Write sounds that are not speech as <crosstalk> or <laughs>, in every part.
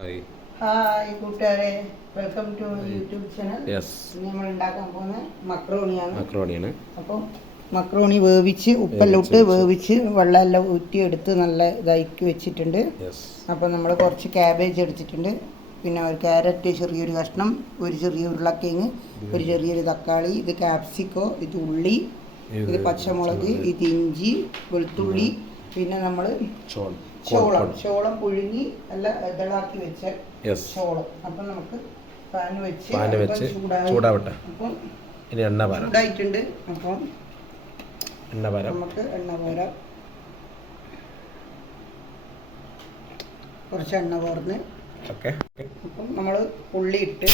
Hi. കൂട്ടുകാരെ. Welcome to YouTube channel yes നമ്മൾ ഉണ്ടാക്കാൻ പോകുന്ന മക്രോണിയാണ്. മക്രോണിയാണ്. അപ്പം മക്രോണി വേവിച്ച് ഉപ്പെല്ലാം ഇട്ട് വേവിച്ച് വെള്ളമെല്ലാം ഊറ്റിയെടുത്ത് നല്ല ഇതാക്കി വെച്ചിട്ടുണ്ട്. യെസ് അപ്പം നമ്മൾ കുറച്ച് ക്യാബേജ് എടുത്തിട്ടുണ്ട്. പിന്നെ ഒരു ക്യാരറ്റ് ചെറിയൊരു കഷ്ണം ഒരു ചെറിയ ഉരുളക്കിഴങ്ങ് ഒരു ചെറിയൊരു തക്കാളി ഇത് ക്യാപ്സിക്കോ ഇത് ഉള്ളി ഇത് പച്ചമുളക് ഇത് ഇഞ്ചി വെളുത്തുള്ളി പിന്നെ നമ്മൾ ചോളം ചോളം പുഴുങ്ങി നല്ല ഇതളാക്കി വെച്ച ചോളം. അപ്പം നമുക്ക് പാൻ വെച്ച് അപ്പം വെച്ച് ചൂടാവട്ടെ. അപ്പം ഇനി എണ്ണ പാരാം. ചൂടായിട്ടുണ്ട്. അപ്പം എണ്ണ പാരാം. നമുക്ക് എണ്ണ പോരാം. കുറച്ച് എണ്ണ പോർന്ന്. ഓക്കെ. അപ്പം നമ്മൾ ഉള്ളി ഇട്ട്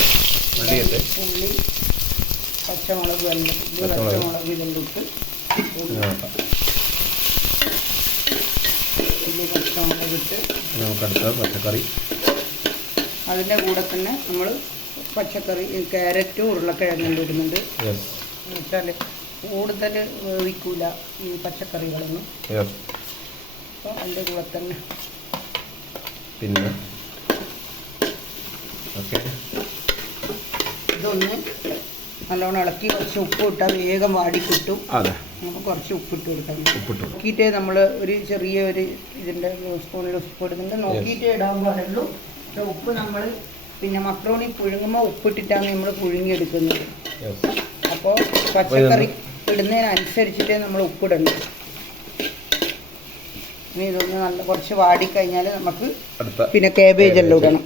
ഉള്ളി ഇട്ട്. ഉള്ളി പച്ചമുളക് വെള്ളം പച്ചമുളക്. പച്ചമുളക് ഇതെല്ലാം ഇട്ട് ഉള്ളി ഉള്ളി പച്ചമുളക് ഇട്ട് നമുക്ക് അടുത്ത പച്ചക്കറി. അതിന്റെ കൂടെ തന്നെ നമ്മൾ പച്ചക്കറി ക്യാരറ്റും ഉരുളക്കിഴങ്ങും ഇടുന്നുണ്ട്. എന്നുവെച്ചാൽ കൂടുതൽ വേവിക്കൂല ഈ പച്ചക്കറികളൊന്നും. അപ്പോൾ അതിന്റെ കൂടെ തന്നെ. പിന്നെ? ഓക്കെ. ഇതൊന്ന് നല്ലോണം ഇളക്കി കുറച്ച് ഉപ്പ് ഇട്ടാൽ വേഗം വാടി കിട്ടും. അതെ. നമുക്ക് കുറച്ച് ഉപ്പിട്ട് കൊടുക്കാം. ഉപ്പിട്ട് നോക്കിയിട്ടേ നമ്മൾ ഒരു ചെറിയ ഒരു ഇതിന്റെ സ്പൂണിൽ ഉപ്പ് ഇടുന്നുണ്ട്. നോക്കിയിട്ടേ ഇടാൻ പാടുള്ളൂ. പക്ഷേ ഉപ്പ് നമ്മൾ പിന്നെ മക്രോണി പുഴുങ്ങുമ്പോൾ ഉപ്പിട്ടിട്ടാണ് നമ്മൾ പുഴുങ്ങിയെടുക്കുന്നത്. അപ്പോൾ പച്ചക്കറി ഇടുന്നതിനനുസരിച്ചിട്ടേ നമ്മൾ ഉപ്പിടണം ഇനി ഇതൊന്ന് നല്ല കുറച്ച് വാടിക്കഴിഞ്ഞാൽ നമുക്ക് പിന്നെ കാബേജ് എല്ലാം ഇടണം.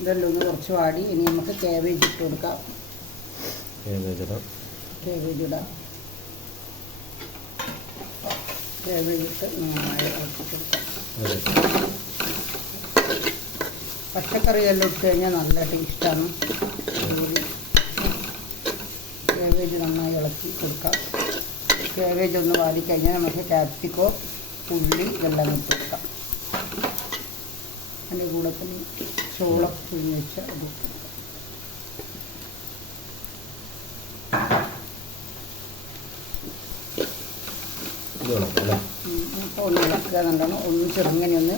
ഇതെല്ലാം ഒന്ന് കുറച്ച് വാടി. ഇനി നമുക്ക് കാബേജ് ഇട്ട് കൊടുക്കാം. കാബേജ് ഇടാം ഇട്ട് നന്നായി ഇളക്കി കൊടുക്കാം പച്ചക്കറി എല്ലാം ഇട്ട് കഴിഞ്ഞാൽ നല്ല ടേസ്റ്റാണ്. കേവേജ് നന്നായി ഇളക്കി കൊടുക്കാം. കേവേജ് ഒന്ന് വാടിക്കഴിഞ്ഞാൽ നമുക്ക് കാപ്സിക്കോ ഉള്ളി ഇതെല്ലാം ഇട്ട് കൊടുക്കാം. അതിന്റെ കൂടെ തന്നെ ചോളം പുഴിഞ്ഞ് വെച്ചാൽ അത് കൊടുക്കാം. അല്ലേ അപ്പോൾ ഒന്ന് ഇളക്കുക ഒന്ന് ചെറുങ്ങനെ ഒന്ന്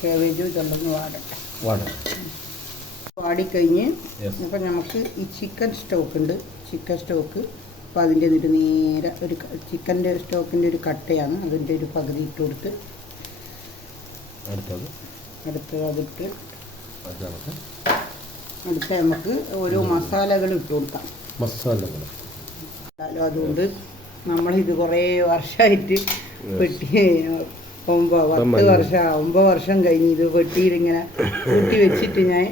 കാബേജും ഇതെല്ലാം വാടട്ടെ വാടക വാടിക്കഴിഞ്ഞ് അപ്പം നമുക്ക് ഈ ചിക്കൻ സ്റ്റോക്ക് ഉണ്ട്. ചിക്കൻ സ്റ്റോക്ക് അപ്പോൾ അതിന്റെ ഒരു നേരെ ഒരു ചിക്കന്റെ സ്റ്റോക്കിന്റെ ഒരു കട്ടയാണ്. അതിന്റെ ഒരു പകുതി ഇട്ട് കൊടുത്ത് അടുത്തത്? അടുത്തത് അതിട്ട് അടുത്ത നമുക്ക് ഓരോ മസാലകൾ ഇട്ട് കൊടുക്കാം. മസാലകൾ. അതുകൊണ്ട് നമ്മളിത് കുറേ വർഷമായിട്ട് പെട്ടി ഒമ്പത് പത്ത്. വർഷം ഒമ്പത് വർഷം കഴിഞ്ഞ് ഇത് പെട്ടിയിലിങ്ങനെ കൂട്ടി വെച്ചിട്ട് ഞാൻ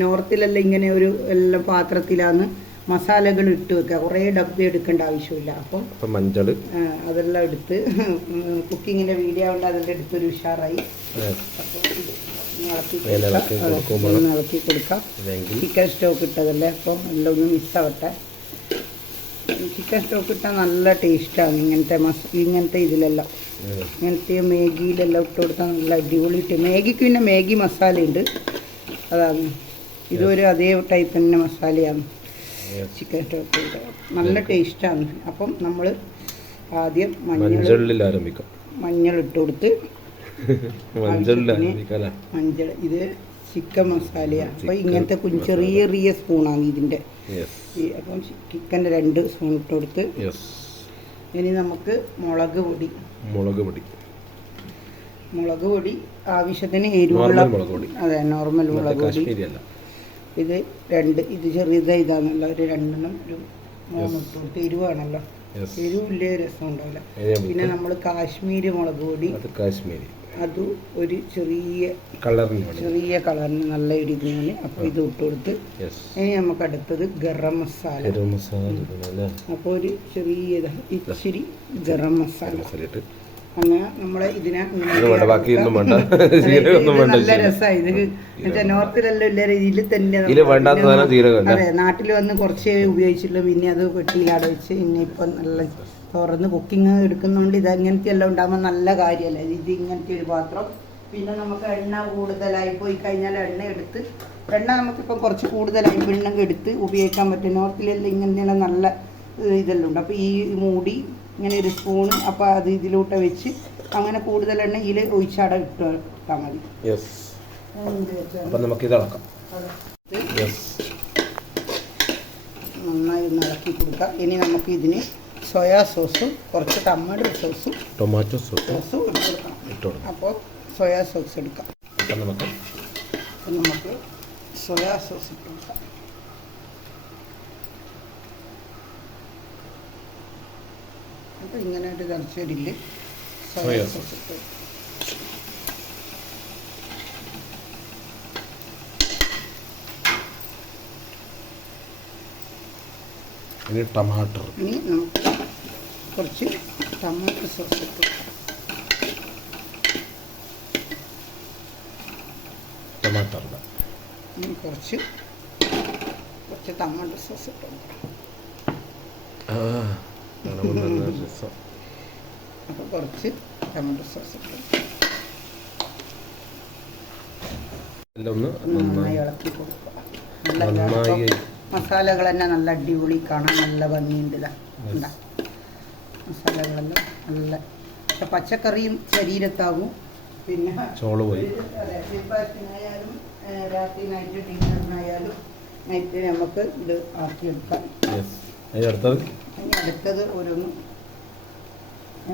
നോർത്തിലെല്ലാം ഇങ്ങനെ ഒരു എല്ലാം പാത്രത്തിലാണ് മസാലകൾ ഇട്ട് വെക്കുക കുറേ ഡബ്ബ എടുക്കേണ്ട ആവശ്യമില്ല. അപ്പം മഞ്ഞൾ അതെല്ലാം എടുത്ത് കുക്കിങ്ങിന്റെ വീഡിയോ കൊണ്ട് അതെല്ലാം അടുത്തൊരു ഉഷാറായി. ഇളക്കി കൊടുക്കാം. ചിക്കൻ സ്റ്റോക്ക് ഇട്ടതല്ലേ? അപ്പം എല്ലാം ഒന്ന് മിസ്സാവട്ടെ ചിക്കൻ സ്റ്റോക്ക് ഇട്ടാൽ നല്ല ടേസ്റ്റാണ് ഇങ്ങനത്തെ മസ് ഇങ്ങനത്തെ ഇതിലെല്ലാം. ഇങ്ങനത്തെ മാഗിയിലെല്ലാം ഇട്ട് കൊടുത്താൽ നല്ല അടിപൊളി ഇട്ട് മാഗിക്ക് പിന്നെ മാഗി മസാല ഉണ്ട് അതാണ്. ഇതൊരു അതേ ടൈപ്പ് തന്നെ മസാലയാണ്. ചിക്കൻ സ്റ്റോക്ക് നല്ല ടേസ്റ്റാണ്. അപ്പം നമ്മൾ ആദ്യം മഞ്ഞൾ മഞ്ഞളിൽ ആരംഭിക്കാം. മഞ്ഞൾ ഇട്ട് കൊടുത്ത് <laughs> മഞ്ഞൾ ഇത് ചിക്കൻ മസാലയാണ്. അപ്പോൾ ഇങ്ങനത്തെ കുഞ്ഞ് ചെറിയ ചെറിയ സ്പൂണാണ് ഇതിന്റെ അപ്പം ചിക്കന്റെ രണ്ട് സ്പൂൺ ഇട്ട് കൊടുത്ത് യെസ് ഇനി നമുക്ക് മുളക് പൊടി. മുളക് പൊടി. മുളക് പൊടി ആവശ്യത്തിന് എരിവുള്ള അതെ നോർമൽ മുളക് പൊടി. ഇത് രണ്ട് ഇത് ചെറിയത് ഇതാണല്ലോ. ഒരു രണ്ടെണ്ണം ഒരു മൂന്ന് ഇട്ട് കൊടുത്ത് എരിവാണല്ലോ. എരിവില്ലേ രസം ഉണ്ടാവില്ല പിന്നെ നമ്മൾ കാശ്മീരി മുളക് പൊടി. അത് കാശ്മീരി. അത് ഒരു ചെറിയ കളറിന് ചെറിയ കളറിന് നല്ല എരിവിനാണ് അപ്പോൾ ഇത് ഇട്ട് കൊടുത്ത് ഇനി നമുക്ക് അടുത്തത് ഗരം മസാല. ഗരം മസാല അപ്പോൾ ഒരു ചെറിയ ഇച്ചിരി ഗരം മസാല. മസാല ഇട്ട് അങ്ങനെ നമ്മളെ ഇതിനെ വേണ്ട വേണ്ട. <laughs> ജീരകമൊന്നും നല്ല രസമായി ഇത്. നോർത്തിലെല്ലാം തന്നെ ഇതിൽ വേണ്ടാത്ത സാധനം ജീരകം അതെ നാട്ടിൽ വന്ന് കുറച്ചേ ഉപയോഗിച്ചുള്ളൂ പിന്നെ അത് പെട്ടിയിലാടെ വെച്ച് പിന്നെ ഇപ്പം നല്ല തുറന്ന് കുക്കിംഗ് എടുക്കുന്നതുകൊണ്ട് ഇത് അങ്ങനത്തെ എല്ലാം ഉണ്ടാകുമ്പോൾ നല്ല കാര്യല്ല. ഇത് ഇങ്ങനത്തെ ഒരു പാത്രം. പിന്നെ നമുക്ക് എണ്ണ കൂടുതലായി പോയി കഴിഞ്ഞാൽ എണ്ണ എടുത്ത് എണ്ണ നമുക്കിപ്പം കുറച്ച് കൂടുതലായി പിന്നെങ്കിൽ എടുത്ത് ഉപയോഗിക്കാൻ പറ്റും. നോർത്തിലെല്ലാം ഇങ്ങനെയുള്ള നല്ല ഇതെല്ലാം ഉണ്ട്. അപ്പോൾ ഈ മൂടി ഇങ്ങനെ ഒരു സ്പൂണ് അപ്പോൾ അത് ഇതിലോട്ട് വെച്ച് അങ്ങനെ കൂടുതൽ എണ്ണ ഇതിൽ ഒഴിച്ചട ഇട്ട് വെക്കാൻ മതി. അപ്പം നമുക്ക് ഇത് ഇളക്കാം യെസ് നന്നായി ഒന്ന് ഇളക്കി കൊടുക്കാം. ഇനി നമുക്ക് ഇതിന് സോയാ സോസും കുറച്ച് ടമാറ്റോ സോസും ടൊമാറ്റോ സോസ് സോസും ഇട്ടുകൊടുക്കാം കൊടുക്കാം. അപ്പോൾ സോയാ സോസ് എടുക്കാം. നമുക്ക് നമുക്ക് സോയാ സോസ് ഇട്ട് കൊടുക്കാം. അപ്പോൾ ഇങ്ങനെ ഒരു സോയാ സോസ് ഇട്ട് ഇനി ടമാറ്റർ ഇനി നമുക്ക് കുറച്ച് ടമാറ്റർ സോസ് ഇട്ടു. ഇനി കുറച്ച് കുറച്ച് ടമാറ്റർ സോസ് ഇട്ട് രസം അപ്പോൾ കുറച്ച് ടമാറ്റോ സോസ് ഇട്ട് നന്നായി ഇളക്കി കൊടുക്കുക നല്ല. മസാലകൾ തന്നെ നല്ല അടിപൊളി കാണാൻ നല്ല ഭംഗിയുണ്ട് ഇതാ മസാലകളെല്ലാം നല്ല പക്ഷെ പച്ചക്കറിയും ശരീരത്താകും. പിന്നെ ചോൾ അതെ, ബ്രേക്ക്ഫാസ്റ്റിനായാലും രാത്രി നൈറ്റ് ഡിന്നറിനായാലും നൈറ്റ് നമുക്ക് ഇത് ആക്കിയെടുക്കാം. അടുത്തത് ഓരോന്നും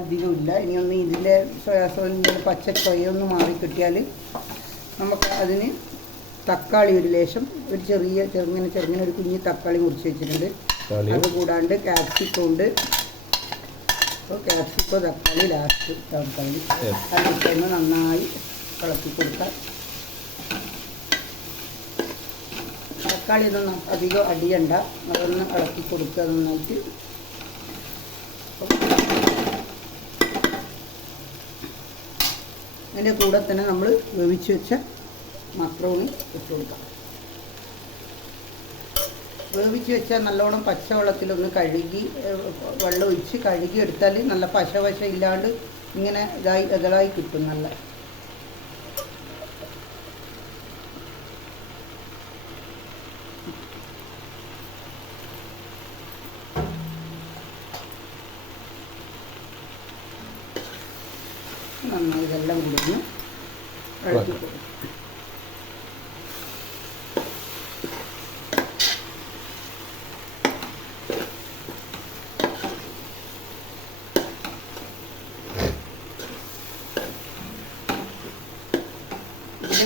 അധികമില്ല. ഇനിയൊന്ന് ഇതിലെ സോയാ സോസിന്റെ പച്ച ചൊയൊന്ന് മാറി കിട്ടിയാൽ നമുക്ക് അതിന് തക്കാളി ഒരു ലേശം ഒരു ചെറിയ ചെറുങ്ങനെ ചെറുങ്ങനെ ഒരു കുഞ്ഞ് തക്കാളി മുറിച്ച് വെച്ചിട്ടുണ്ട്. അത് കൂടാണ്ട് ക്യാപ്സിക്കം ഉണ്ട്. അപ്പോൾ ക്യാപ്സിക്കോ തക്കാളി ലാസ്റ്റ് തക്കാളി. അതിട്ടൊന്ന് നന്നായി ഇളക്കി കൊടുക്കാം. തക്കാളി ഒന്നും അധികം അടിയണ്ട. അതൊന്ന് ഇളക്കി കൊടുക്കുക നന്നായിട്ട്. അതിന്റെ കൂടെ തന്നെ നമ്മൾ വേവിച്ച് വെച്ച മക്രോണി ഇട്ട് കൊടുക്കാം. വേവിച്ച് വെച്ചാൽ നല്ലോണം പച്ചവെള്ളത്തിലൊന്ന് കഴുകി വെള്ളം ഒഴിച്ച് കഴുകി എടുത്താൽ നല്ല പശ പശ ഇല്ലാണ്ട് ഇങ്ങനെ ഇതായി ഇതളായി കിട്ടും നല്ല. നന്നായി ഇതെല്ലാം കൂടി ഒന്ന് ഇളക്കി കൊടുക്കും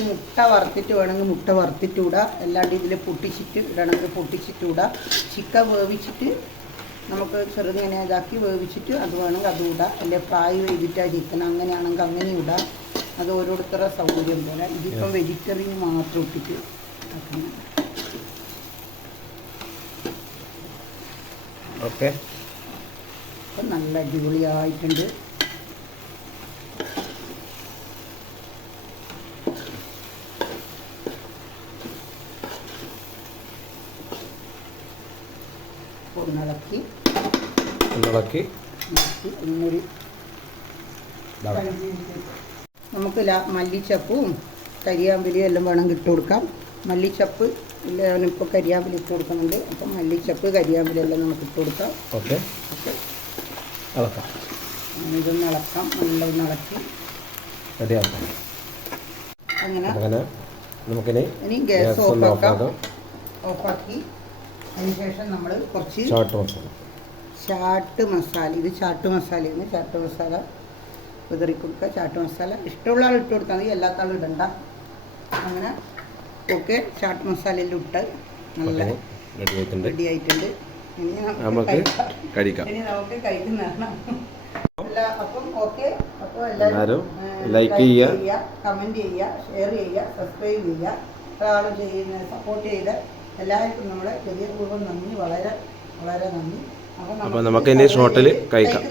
മുട്ട വറുത്തിട്ട് വേണമെങ്കിൽ മുട്ട വറുത്തിട്ട് ഇടാം. അല്ലാണ്ട് ഇതിൽ പൊട്ടിച്ചിട്ട് ഇടണമെങ്കിൽ പൊട്ടിച്ചിട്ട് ഇടാം. ചിക്കൻ വേവിച്ചിട്ട് നമുക്ക് ചെറുങ്ങനെ ഇതാക്കി വേവിച്ചിട്ട് അത് വേണമെങ്കിൽ അതും ഇടാം. അല്ലെ ഫ്രൈ ചെയ്തിട്ട് ചിക്കൻ അങ്ങനെയാണെങ്കിൽ അങ്ങനെ ഇടാം. അത് ഓരോരുത്തരുടെ സൗകര്യം പോലെ. ഇതിപ്പം വെജിറ്ററിയൻ മാത്രം ഇട്ടിട്ട് ഓക്കെ അപ്പം നല്ല അടിപൊളിയായിട്ടുണ്ട്. ഒന്നിളക്കി. ഒന്നിളക്കി. ഒന്നൊരു നമുക്ക് മല്ലിച്ചപ്പും കരിയാമ്പലിയും എല്ലാം വേണം ഇട്ട് കൊടുക്കാം. മല്ലിച്ചപ്പ് ഇപ്പോൾ കരിയാമ്പലി ഇട്ട് കൊടുക്കുന്നുണ്ട്. അപ്പം മല്ലിച്ചപ്പ് കരിയാമ്പലി എല്ലാം നമുക്ക് ഇട്ട് കൊടുക്കാം. ഓക്കെ. ഇളക്കാം. ഇതൊന്ന് ഇളക്കാം. നല്ല ഒന്ന് ഇളക്കി. റെഡിയാക്കാം. അങ്ങനെ അങ്ങനെ നമുക്കിനി ഇനി ഗ്യാസ് ഓഫ് ആക്കാം ഓഫാക്കാം. ഓഫാക്കാം. ഓഫാക്കി അതിന് ശേഷം നമ്മൾ കുറച്ച് ചാട്ട് മസാല. ചാട്ട് മസാല. ഇത് ചാട്ട് മസാലയാണ്. ചാട്ട് മസാല വിതറി കൊടുക്കുക ചാട്ട് മസാല ഇഷ്ടമുള്ള ആൾ ഇട്ട് കൊടുത്താൽ മതി. അല്ലാത്ത ആൾ ഇടണ്ട. അങ്ങനെ ഓക്കെ ചാട്ട് മസാലയെല്ലാം ഇട്ട് നല്ല റെഡി ആയിട്ടുണ്ട്. ഇനി നമുക്ക് കഴിക്കാം. ഇനി നമുക്ക് കഴിക്കുന്നതാണ് അപ്പം ഓക്കെ. അപ്പോൾ എല്ലാവരും ലൈക്ക് ചെയ്യുക. കമന്റ് ചെയ്യുക ഷെയർ ചെയ്യുക സബ്സ്ക്രൈബ് ചെയ്യുക. ഒരാൾ ചെയ്യുന്ന സപ്പോർട്ട് ചെയ്ത് എല്ലാവർക്കും നമ്മുടെ ഹൃദയപൂർവം നന്ദി. വളരെ വളരെ നന്ദി. അപ്പോൾ നമുക്ക് ഇനി ഷോട്ടിൽ കഴിക്കാം.